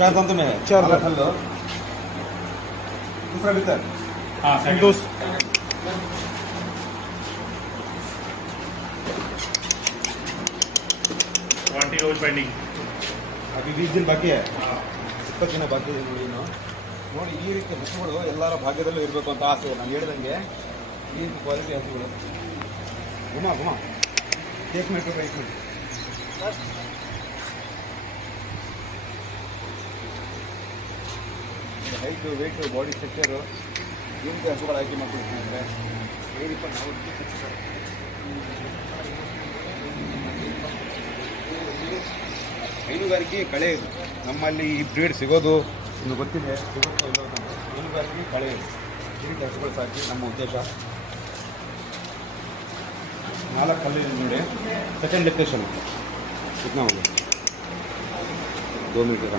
चार दांतों में है, चार दांत। हल लो। दूसरा भीतर। हाँ सेकंड दोस्त 20 रोज पेंडिंग अभी 20 दिन बाकी है, 20 ದಿನ ಬಾಕಿ ಇದೆ ಇನ್ನು. ನೋಡಿ ಈ ರೀತಿ ಹಸುಗಳು ಎಲ್ಲರ ಭಾಗ್ಯದಲ್ಲೂ ಇರಬೇಕು ಅಂತ ಆಸೆ. ನಾನು ಹೇಳಿದಂಗೆ ಈ ರೀತಿ ಕ್ವಾಲಿಟಿ ಹಸುಗಳು. ಗುಮ ಟೇಕ್ ಮೀಟರ್ ರೈಟ್ ಮಾಡಿ. ಹೈಟು ವೆಯ್ಟು ಬಾಡಿ ಸ್ಟ್ರಕ್ಚರು ಈ ರೀತಿ ಹಸುಗಳು ಆಯ್ಕೆ ಮಾಡ್ಕೊಳ್ತೀನಿ ಅಂದರೆ ಏನಿಪ್ಪ ನಾವು ಹೈನುಗಾರಿಕೆ ಕಳೆ ಇದು. ನಮ್ಮಲ್ಲಿ ಈ ಬ್ರೀಡ್ ಸಿಗೋದು ಇನ್ನು ಗೊತ್ತಿದೆ, ಸಿಗೋದು ಇಲ್ಲ ಅಂತ. ಹೈನುಗಾರಿಕೆ ಕಳೆ ಇದು. ಈ ರೀತಿ ಹಸುಗಳು ಸಾಕಿ ನಮ್ಮ ಉದ್ದೇಶ. 4 ಕಲ್ಲಿದೆ ನೋಡಿ. ಸೆಕೆಂಡ್ ಲೊಕೇಶನ್ कितना हो गया 2 मिनट का